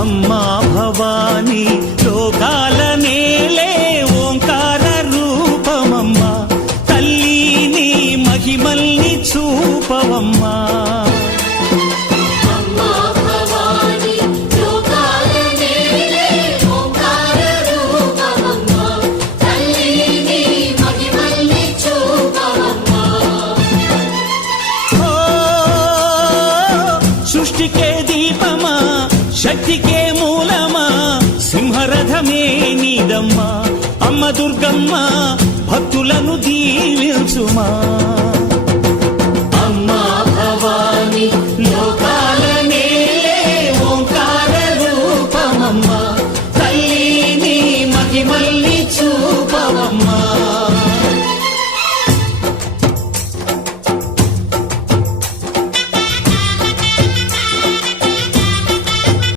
అమ్మా భవానీ లోకాల నేలే ఓంకార రూపమమ్మా తల్లి నీ మహిమల్ని చూపవమ్మా సృష్టికే దీపమా శక్తికే మూలమా సింహరథమే నీదమ్మా అమ్మ దుర్గమ్మ భక్తులను దీవించుమా